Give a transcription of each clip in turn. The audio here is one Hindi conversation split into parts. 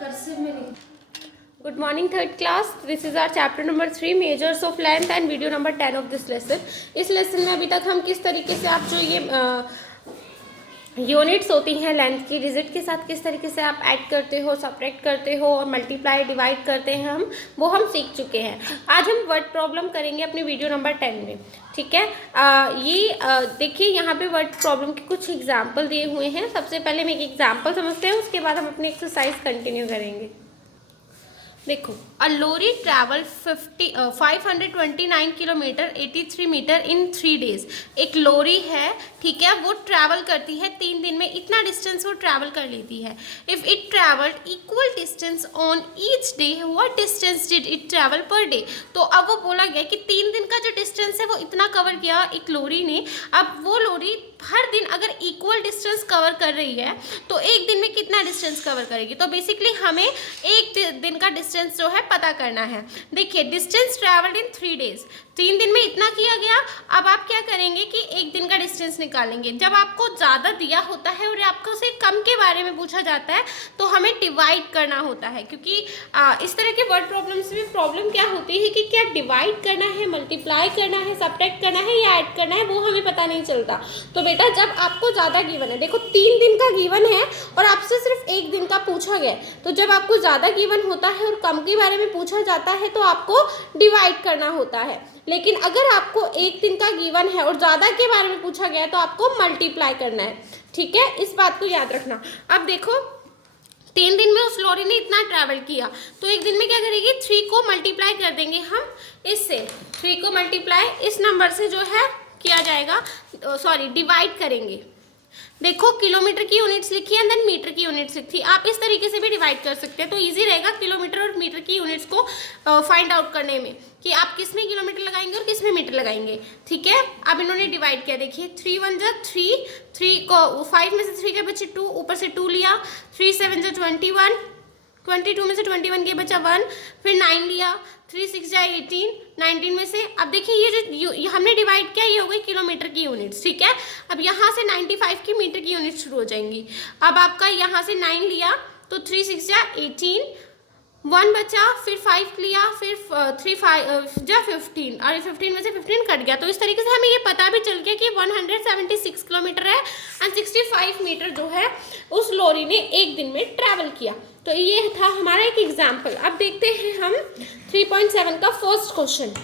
कर्सिव में नहीं। Good morning third class. This is our chapter number 3 measures of length and video number 10 of this lesson. इस लेसन में अभी तक हम किस तरीके से आप जो ये यूनिट्स होती हैं लेंथ की डिजिट के साथ किस तरीके से आप ऐड करते हो, सब्ट्रैक्ट करते हो और मल्टीप्लाई डिवाइड करते हैं हम सीख चुके हैं। आज हम वर्ड प्रॉब्लम करेंगे अपने वीडियो नंबर 10 में। ठीक है, देखिए यहाँ पे वर्ड प्रॉब्लम के कुछ एग्जाम्पल दिए हुए हैं। सबसे पहले हम एक एग्जाम्पल समझते हैं, उसके बाद हम अपनी एक्सरसाइज कंटिन्यू करेंगे। देखो, अ लॉरी ट्रैवल 529 किलोमीटर 83 मीटर इन 3 डेज। एक लॉरी है, ठीक है, वो ट्रैवल करती है 3 दिन में, इतना डिस्टेंस वो ट्रैवल कर लेती है। If it travelled equal distance on each day, what distance did it travel per day. तो अब वो बोला गया कि 3 दिन का जो डिस्टेंस है वो इतना कवर किया एक लॉरी ने। अब वो लॉरी हर दिन अगर इक्वल डिस्टेंस कवर कर रही है तो एक दिन में कितना डिस्टेंस कवर करेगी। तो बेसिकली हमें एक दिन का डिस्टेंस जो है पता करना है। देखिए, डिस्टेंस ट्रैवल्ड इन 3 डेज, 3 दिन में इतना किया गया। अब आप क्या करेंगे कि एक दिन का डिस्टेंस निकालेंगे। जब आपको ज़्यादा दिया होता है और आपको से कम के बारे में पूछा जाता है तो हमें डिवाइड करना होता है, क्योंकि इस तरह के वर्ड प्रॉब्लम्स में प्रॉब्लम क्या होती है कि क्या डिवाइड करना है, मल्टीप्लाई करना है, सब्ट्रैक्ट करना है या ऐड करना है, वो हमें पता नहीं चलता। तो बेटा, जब आपको ज़्यादा गिवन है, देखो 3 दिन का गिवन है और आपसे सिर्फ एक दिन का पूछा गया, तो जब आपको ज़्यादा गिवन होता है और कम के बारे में पूछा जाता है तो आपको डिवाइड करना होता है। लेकिन अगर आपको एक दिन का गिवन है और ज़्यादा के बारे में पूछा गया है तो आपको मल्टीप्लाई करना है। ठीक है, इस बात को याद रखना। अब देखो, 3 दिन में उस लॉरी ने इतना ट्रैवल किया, तो एक दिन में क्या करेगी, 3 को मल्टीप्लाई कर देंगे हम इससे। 3 को मल्टीप्लाई इस नंबर से जो है किया जाएगा, डिवाइड करेंगे। देखो, किलोमीटर की यूनिट्स लिखी है, देन मीटर की यूनिट्स लिखी। आप इस तरीके से भी डिवाइड कर सकते हैं, तो इजी रहेगा किलोमीटर और मीटर की यूनिट्स को फाइंड आउट करने में कि आप किस में किलोमीटर लगाएंगे और किस में मीटर लगाएंगे। ठीक है, अब इन्होंने डिवाइड किया। देखिए, 3 1 जा 3, 3 को 5 में से 3 के बचे 2, ऊपर से 2 लिया। 3 7 जा 21, 22 में से 21 के बचा 1, फिर 9 लिया। 3 6 जा 18, 19 में से। अब देखिए, ये हमने डिवाइड किया, ये हो गई किलोमीटर की यूनिट्स। ठीक है, अब यहाँ से 95 की मीटर की यूनिट शुरू हो जाएंगी। अब आपका यहाँ से 9 लिया तो 3 6 जा 18, 1 बचा, फिर 5 लिया, फिर 3 5 जा 15, और 15 में से 15 कट गया। तो इस तरीके से हमें ये पता भी चल गया कि 176 किलोमीटर है एंड 65 मीटर जो है उस लॉरी ने एक दिन में ट्रैवल किया। तो ये था हमारा एक एग्जाम्पल। अब देखते हैं हम 3.7 का फर्स्ट क्वेश्चन।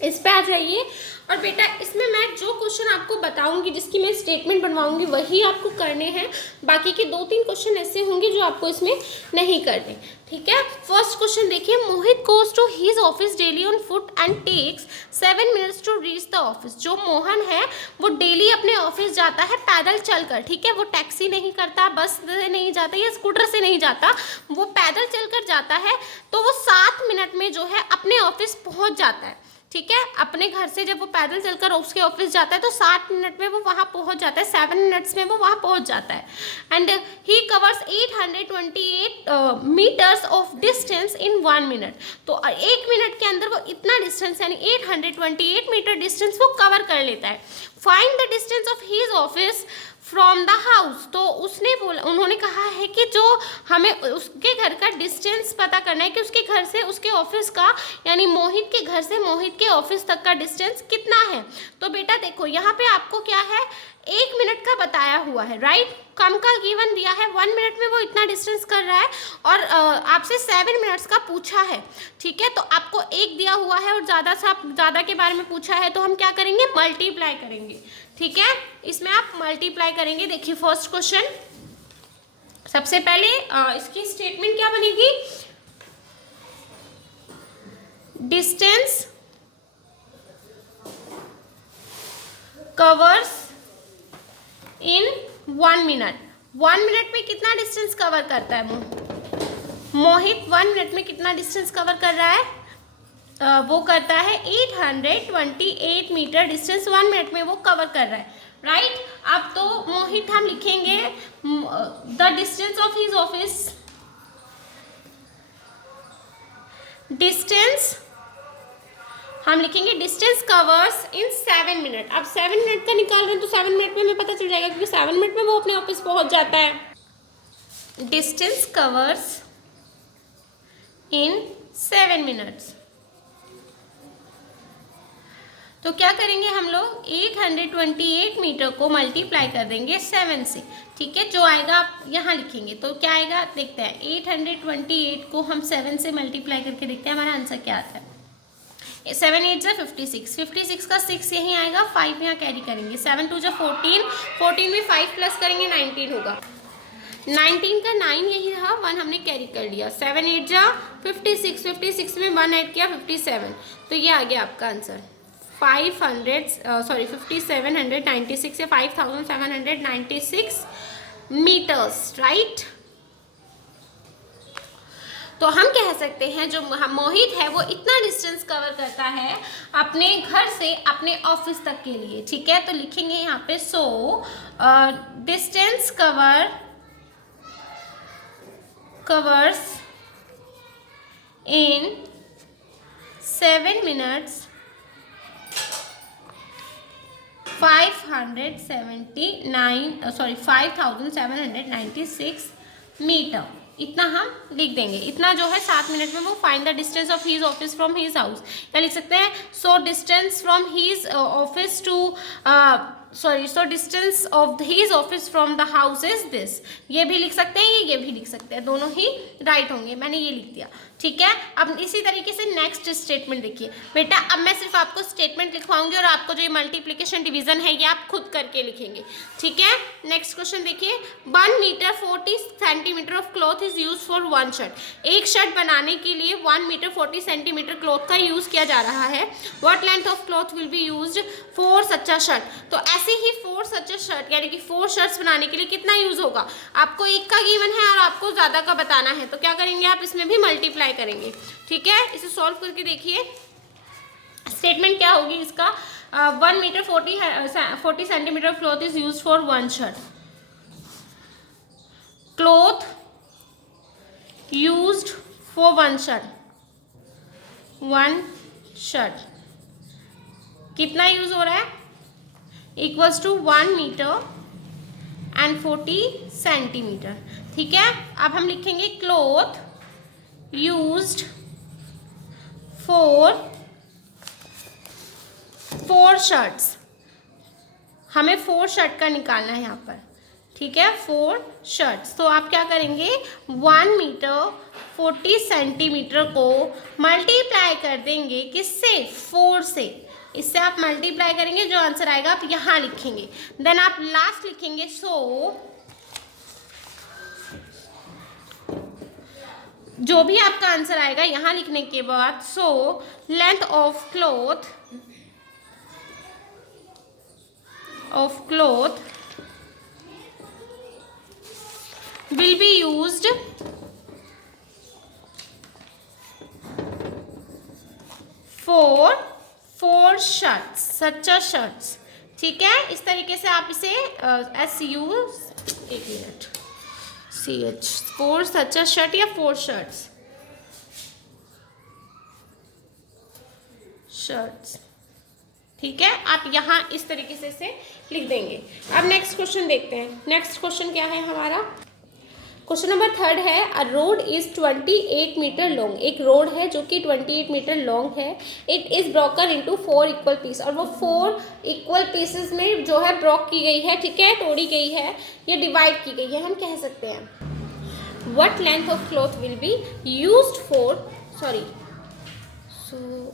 इस पे आ जाइए, और बेटा इसमें मैं जो क्वेश्चन आपको बताऊंगी, जिसकी मैं स्टेटमेंट बनवाऊंगी, वही आपको करने हैं। बाकी के 2-3 क्वेश्चन ऐसे होंगे जो आपको इसमें नहीं करने। ठीक है, फर्स्ट क्वेश्चन देखिए, Mohit goes to his office daily on foot and takes 7 minutes to reach the office. जो मोहन है वो डेली अपने ऑफिस जाता है पैदल चलकर। ठीक है, वो टैक्सी नहीं करता, बस से नहीं जाता या स्कूटर से नहीं जाता, वो पैदल चलकर जाता है। तो वो 7 मिनट में जो है अपने ऑफिस पहुंच जाता है। ठीक है, अपने घर से जब वो पैदल चलकर उसके ऑफिस जाता है तो 7 मिनट में वो वहाँ पहुँच जाता है, 7 मिनट्स में वो वहाँ पहुँच जाता है। And he covers 828 metres of distance in 1 minute. तो 1 मिनट के अंदर वो इतना डिस्टेंस यानी 828 मीटर डिस्टेंस वो कवर कर लेता है। Find the distance of his office from the house. तो उन्होंने कहा है कि जो हमें उसके घर का डिस्टेंस पता करना है कि उसके घर से उसके ऑफिस का, यानी मोहित के घर से मोहित के ऑफिस तक का डिस्टेंस कितना है। तो बेटा देखो, यहाँ पे आपको क्या है, 1 मिनट का बताया हुआ है, राइट। कम का गिवन दिया है, 1 मिनट में वो इतना डिस्टेंस कर रहा है, और आपसे 7 मिनट्स का पूछा है। ठीक है, तो आपको 1 दिया हुआ है और ज़्यादा के बारे में पूछा है, तो हम क्या करेंगे, मल्टीप्लाई करेंगे। ठीक है, इसमें आप मल्टीप्लाई करेंगे। देखिए फर्स्ट क्वेश्चन, सबसे पहले इसकी स्टेटमेंट क्या बनेगी, डिस्टेंस कवर्स इन 1 मिनट। 1 मिनट में कितना डिस्टेंस कवर करता है मोहित 1 मिनट में कितना डिस्टेंस कवर कर रहा है, वो करता है 828 मीटर डिस्टेंस 1 मिनट में वो कवर कर रहा है, राइट। अब तो मोहित हम लिखेंगे the distance of his office, distance हम लिखेंगे डिस्टेंस कवर्स इन 7 मिनट। अब 7 मिनट का निकाल रहे हैं तो 7 मिनट में हमें पता चल जाएगा, क्योंकि 7 मिनट में वो अपने ऑफिस पहुंच जाता है। Distance covers in 7 minutes। तो क्या करेंगे हम लोग 828 मीटर को मल्टीप्लाई कर देंगे 7 से, ठीक है। जो आएगा आप यहाँ लिखेंगे, तो क्या आएगा देखते हैं। 828 को हम 7 से मल्टीप्लाई करके देखते हैं हमारा आंसर क्या आता है। 7 8 जा 56, 56 का 6 यहीं आएगा, 5 यहाँ कैरी करेंगे, 7 2 जा 14, 14 में 5 प्लस करेंगे 19 होगा, 19 का 9 यही रहा, 1 हमने कैरी कर लिया, 7 8 जा 56, 56 में 1 ऐड किया 57, तो ये आ गया आपका आंसर 5796 या 5796 मीटर्स, राइट। तो हम कह सकते हैं जो मोहित है वो इतना डिस्टेंस कवर करता है अपने घर से अपने ऑफिस तक के लिए, ठीक है। तो लिखेंगे यहाँ पे सो डिस्टेंस कवर्स इन 7 minutes 5796 मीटर, इतना हम लिख देंगे। इतना जो है 7 मिनट में वो find the distance of his office from his house, क्या लिख सकते हैं। So distance from his office to so distance of his office from the house is this, ये भी लिख सकते हैं, ये भी लिख सकते हैं, दोनों ही राइट होंगे। मैंने ये लिख दिया, ठीक है। अब इसी तरीके से नेक्स्ट स्टेटमेंट देखिए बेटा, अब मैं सिर्फ आपको स्टेटमेंट लिखवाऊंगी और आपको जो ये मल्टीप्लिकेशन डिवीजन है ये आप खुद करके लिखेंगे, ठीक है। नेक्स्ट क्वेश्चन देखिए, 1 metre 40 centimetre of cloth is use for 1 shirt. एक शर्ट बनाने के लिए 1 मीटर 40 सेंटीमीटर क्लॉथ का यूज किया जा रहा है। What length of cloth will be used for such a shirt. तो ऐसे ही फॉर सच अ शर्ट यानी कि 4 शर्ट्स बनाने के लिए कितना यूज होगा, आपको एक का गिवन है और आपको ज्यादा का बताना है, तो क्या करेंगे आप इसमें भी मल्टीप्लाई करेंगे, ठीक है। इसे सॉल्व करके देखिए स्टेटमेंट क्या होगी इसका। 1 metre 40 centimetre cloth is use for 1 shirt. Cloth used for 1 shirt, 1 shirt कितना यूज हो रहा है, equals to 1 metre and 40 centimetre, ठीक है। अब हम लिखेंगे क्लॉथ यूज्ड फॉर 4 शर्ट्स, हमें 4 शर्ट का निकालना है यहाँ पर, ठीक है, 4 शर्ट्स। तो आप क्या करेंगे 1 मीटर 40 सेंटीमीटर को मल्टीप्लाई कर देंगे किससे, 4 से, इससे आप मल्टीप्लाई करेंगे, जो आंसर आएगा आप यहाँ लिखेंगे, देन आप लास्ट लिखेंगे सो जो भी आपका आंसर आएगा यहाँ लिखने के बाद, सो length of cloth will be used for 4 shirts, such a shirts, ठीक है। इस तरीके से आप इसे CH 4 such a shirt या 4 shirts, ठीक है। आप यहाँ इस तरीके से लिख देंगे। अब नेक्स्ट क्वेश्चन देखते हैं। नेक्स्ट क्वेश्चन क्या है हमारा, क्वेश्चन नंबर 3 है। A road is 28 metre long, एक रोड है जो कि 28 मीटर लॉन्ग है। It is broken into 4 equal piece, और वो 4 इक्वल पीसेस में जो है ब्रोक की गई है, ठीक है, तोड़ी गई है, ये डिवाइड की गई है। हम कह सकते हैं what length of cloth will be used for,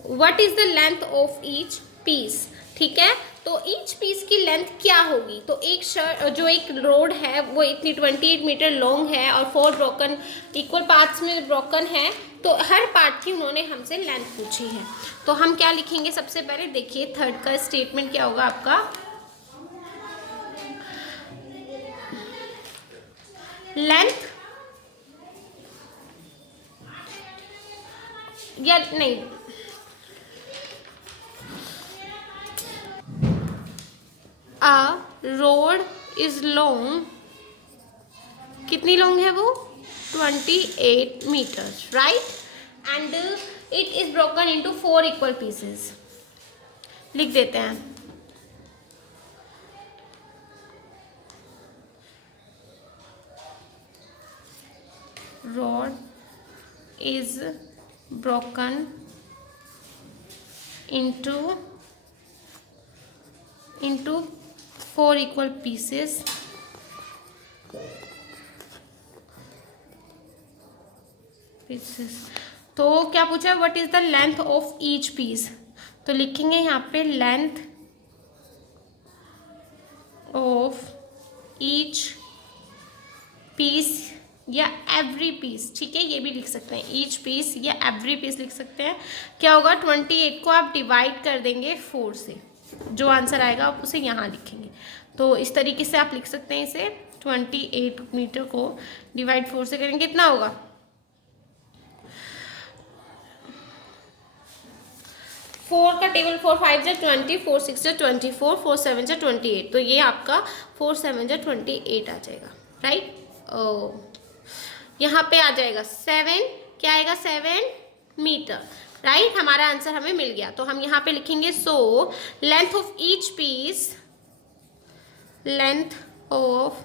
what is the length of each piece, ठीक है। तो ईच पीस की लेंथ क्या होगी, तो एक जो एक रोड है वो इतनी 28 मीटर लॉन्ग है और 4 ब्रोकन इक्वल पार्ट्स में ब्रोकन है, तो हर पार्ट की उन्होंने हमसे लेंथ पूछी है। तो हम क्या लिखेंगे सबसे पहले देखिए, 3rd का स्टेटमेंट क्या होगा आपका, लेंथ या नहीं, अ रोड इज लॉन्ग, कितनी लॉन्ग है वो 28 metres, right, and it is broken into 4 equal pieces, लिख देते हैं। Road is broken into 4 equal pieces तो क्या पूछा है, what is the length of each piece. तो लिखेंगे यहाँ पे लेंथ ऑफ ईच पीस या एवरी पीस, ठीक है, ये भी लिख सकते हैं, ईच पीस या एवरी पीस लिख सकते हैं। क्या होगा, 28 को आप डिवाइड कर देंगे 4 से, जो आंसर आएगा आप उसे यहाँ लिखेंगे। तो इस तरीके से आप लिख सकते हैं इसे, 28 मीटर को डिवाइड 4 से करेंगे, कितना होगा, 4 का टेबल 4 5 जा 20, 4 6 जा 24, 4 7 जा 28, तो ये आपका 4 7 जा 28 आ जाएगा, राइट। यहाँ पे आ जाएगा 7, क्या आएगा 7 मीटर, राइट। हमारा आंसर हमें मिल गया। तो हम यहाँ पे लिखेंगे so length of each piece, length of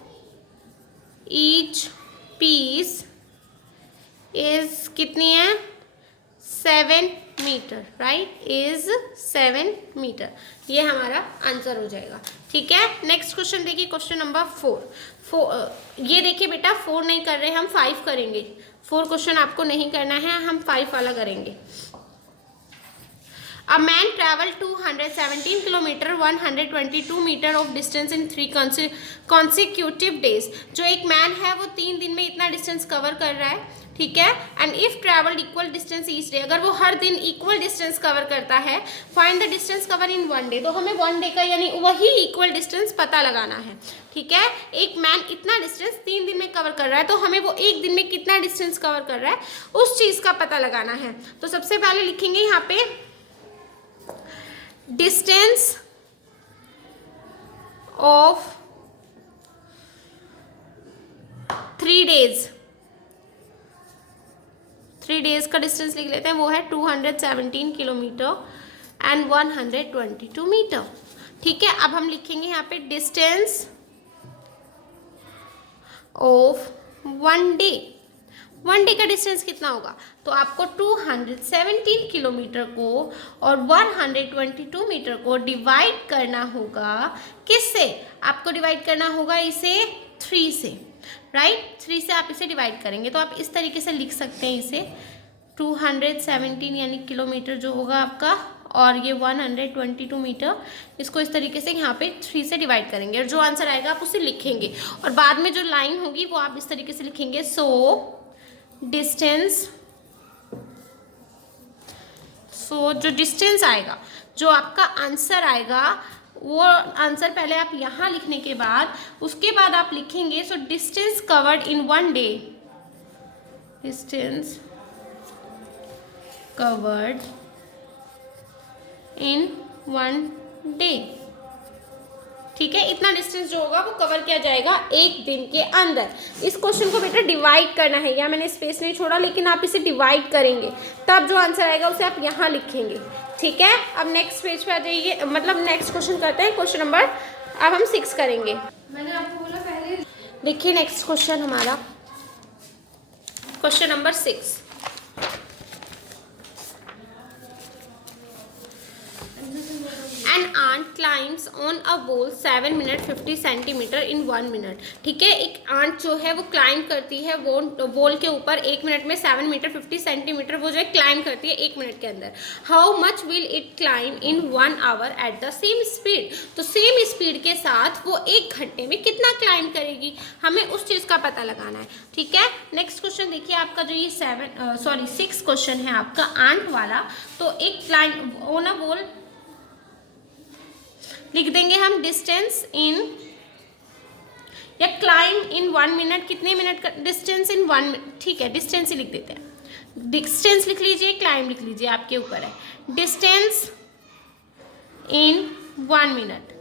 each piece is कितनी है, 7 मीटर, राइट, इज 7 मीटर। ये हमारा आंसर हो जाएगा, ठीक है। नेक्स्ट क्वेश्चन देखिए, क्वेश्चन नंबर 4। ये देखिए बेटा, 4 नहीं कर रहे हम 5 करेंगे। 4 क्वेश्चन आपको नहीं करना है, हम 5 वाला करेंगे। A man traveled 217 kilometer 122 metre of distance in 3 consecutive days। जो एक मैन है वो 3 दिन में इतना डिस्टेंस कवर कर रहा है, ठीक है। And if travelled equal distance each day, अगर वो हर दिन इक्वल डिस्टेंस कवर करता है, find the distance cover in 1 day. तो हमें 1 डे का यानी वही इक्वल डिस्टेंस पता लगाना है, ठीक है। एक मैन इतना डिस्टेंस 3 दिन में कवर कर रहा है, तो हमें वो एक दिन में कितना डिस्टेंस कवर कर रहा है उस चीज का पता लगाना है। तो सबसे पहले लिखेंगे यहाँ पे डिस्टेंस ऑफ 3 डेज, 3 डेज का डिस्टेंस लिख लेते हैं, वो है 217 किलोमीटर एंड 122 मीटर, ठीक है। अब हम लिखेंगे यहाँ पे डिस्टेंस ऑफ 1 डे। 1 डे का डिस्टेंस कितना होगा, तो आपको 217 किलोमीटर को और 122 मीटर को डिवाइड करना होगा, किससे, आपको डिवाइड करना होगा इसे 3 से, राइट। 3 से आप इसे डिवाइड करेंगे, तो आप इस तरीके से लिख सकते हैं इसे, 217 यानी किलोमीटर जो होगा आपका, और ये 122 मीटर, इसको इस तरीके से यहाँ पे 3 से डिवाइड करेंगे, और जो आंसर आएगा आप उसे लिखेंगे, और बाद में जो लाइन होगी वो आप इस तरीके से लिखेंगे, सो जो डिस्टेंस आएगा, जो आपका आंसर आएगा, वो आंसर पहले आप यहाँ लिखने के बाद उसके बाद आप लिखेंगे so distance covered in 1 day, distance covered in 1 day, ठीक है। इतना डिस्टेंस जो होगा वो कवर किया जाएगा एक दिन के अंदर। इस क्वेश्चन को बेटा डिवाइड करना है, या मैंने स्पेस नहीं छोड़ा, लेकिन आप इसे डिवाइड करेंगे तब जो आंसर आएगा उसे आप यहाँ लिखेंगे, ठीक है। अब नेक्स्ट पेज पे आ जाइए, मतलब नेक्स्ट क्वेश्चन करते हैं, क्वेश्चन नंबर अब हम 6 करेंगे। मैंने आपको बोला पहले, देखिए नेक्स्ट क्वेश्चन हमारा, question number 6। An ant climbs on a wall 7 minutes 50 centimetre in 1 minute, ठीक है। एक आंट जो है वो क्लाइंब करती है वॉल के ऊपर 1 मिनट में 7 मीटर 50 सेंटीमीटर वो जो है क्लाइंब करती है 1 मिनट के अंदर। How much will it climb in 1 hour at the same speed. तो सेम स्पीड के साथ वो 1 घंटे में कितना क्लाइंब करेगी, हमें उस चीज़ का पता लगाना है, ठीक है। नेक्स्ट क्वेश्चन देखिए आपका, जो ये 6 क्वेश्चन है आपका आंट वाला। तो एक क्लाइंब ऑन अ वॉल लिख देंगे हम डिस्टेंस इन, या क्लाइंब इन 1 मिनट, कितने मिनट का डिस्टेंस इन 1 मिनट, ठीक है, डिस्टेंस ही लिख देते हैं। डिस्टेंस लिख लीजिए, क्लाइंब लिख लीजिए, आपके ऊपर है। डिस्टेंस इन 1 मिनट,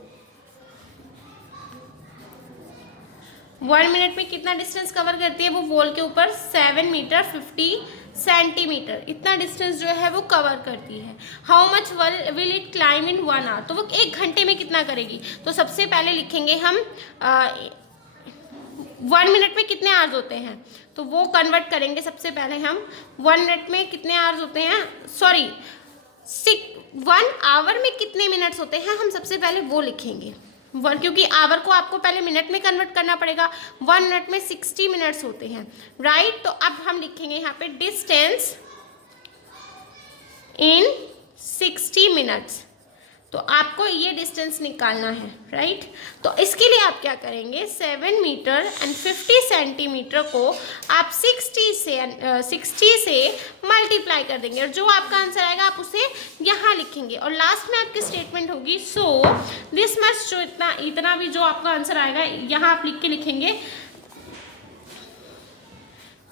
1 मिनट में कितना डिस्टेंस कवर करती है वो वॉल के ऊपर, 7 मीटर 50 सेंटीमीटर, इतना डिस्टेंस जो है वो कवर करती है। How much will it climb in 1 hour, तो वो 1 घंटे में कितना करेगी। तो सबसे पहले लिखेंगे हम 1 मिनट में कितने आवर्स होते हैं, तो वो कन्वर्ट करेंगे सबसे पहले हम। 1 मिनट में कितने आवर्स होते हैं, सॉरी 1 आवर में कितने मिनट्स होते हैं, हम सबसे पहले वो लिखेंगे। क्योंकि आवर को आपको पहले मिनट में कन्वर्ट करना पड़ेगा। 1 मिनट में 60 मिनट्स होते हैं, राइट। तो अब हम लिखेंगे यहाँ पे डिस्टेंस इन 60 मिनट्स। तो आपको ये डिस्टेंस निकालना है, राइट। तो इसके लिए आप क्या करेंगे, 7 मीटर एंड 50 सेंटीमीटर को आप 60 से मल्टीप्लाई कर देंगे, और जो आपका आंसर आएगा आप उसे यहाँ लिखेंगे, और लास्ट में आपकी स्टेटमेंट होगी सो दिस मच, जो इतना भी जो आपका आंसर आएगा यहाँ आप लिख के लिखेंगे,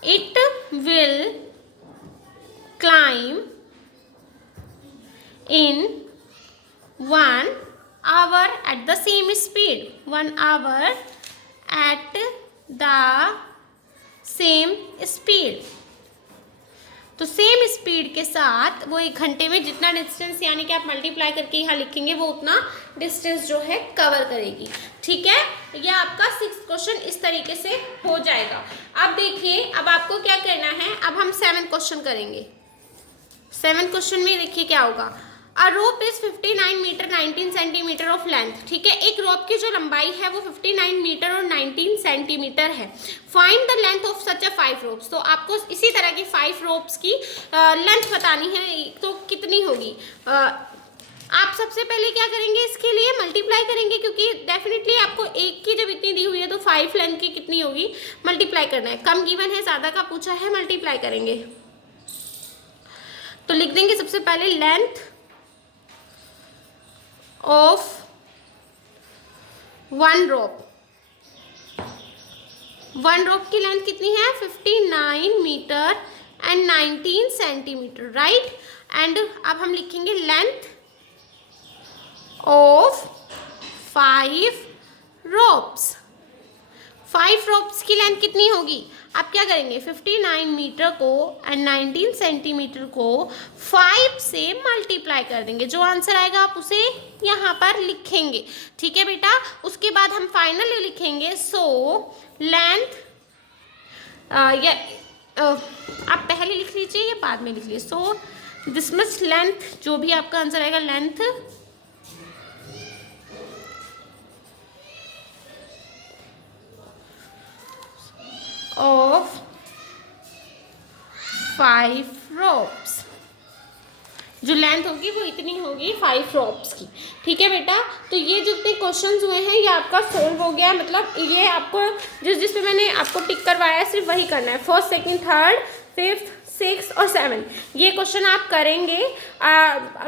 it will climb in 1 hour at the same speed, 1 hour at the same speed। तो सेम स्पीड के साथ वो 1 घंटे में जितना डिस्टेंस यानी कि आप मल्टीप्लाई करके यहाँ लिखेंगे वो उतना डिस्टेंस जो है कवर करेगी, ठीक है। यह आपका 6th क्वेश्चन इस तरीके से हो जाएगा। अब देखिए, अब आपको क्या करना है, अब हम 7 क्वेश्चन करेंगे। 7 क्वेश्चन में देखिए क्या होगा। A rope is 59 metre 19 centimetre of length, ठीक है। एक रोप की जो लंबाई है वो 59 मीटर और 19 सेंटीमीटर है। Find the length of such a 5 ropes. तो आपको इसी तरह की 5 रोप्स की लेंथ बतानी है, तो कितनी होगी। आप सबसे पहले क्या करेंगे, इसके लिए मल्टीप्लाई करेंगे, क्योंकि डेफिनेटली आपको एक की जब इतनी दी हुई है तो 5 लेंथ की कितनी होगी, मल्टीप्लाई करना है। कम गिवन है, ज़्यादा का पूछा है, मल्टीप्लाई करेंगे। तो लिख देंगे सबसे पहले लेंथ ऑफ 1 रोप। 1 रोप की लेंथ कितनी है, 59 metre and 19 centimetre, right. And अब हम लिखेंगे लेंथ ऑफ 5 रोप्स। 5 रोप्स की लेंथ कितनी होगी, आप क्या करेंगे, 59 मीटर को एंड 19 सेंटीमीटर को 5 से मल्टीप्लाई कर देंगे। जो आंसर आएगा आप उसे यहाँ पर लिखेंगे, ठीक है बेटा। उसके बाद हम फाइनली लिखेंगे सो लेंथ, आप पहले लिख लीजिए या बाद में लिख लीजिए। सो दिस मच लेंथ, जो भी आपका आंसर आएगा, लेंथ ऑफ 5 रोप्स, जो लेंथ होगी वो इतनी होगी 5 रोप्स की, ठीक है बेटा। तो ये जितने क्वेश्चंस हुए हैं ये आपका सोल्व हो गया, मतलब ये आपको जिस पे मैंने आपको टिक करवाया है सिर्फ वही करना है। 1st, 2nd, 3rd, 5th, 6th और 7th ये क्वेश्चन आप करेंगे,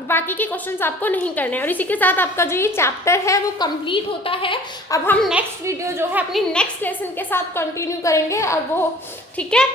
बाकी के क्वेश्चंस आपको नहीं करने हैं। और इसी के साथ आपका जो ये चैप्टर है वो कंप्लीट होता है। अब हम नेक्स्ट वीडियो जो है अपनी नेक्स्ट लेसन के साथ कंटिन्यू करेंगे, और वो ठीक है।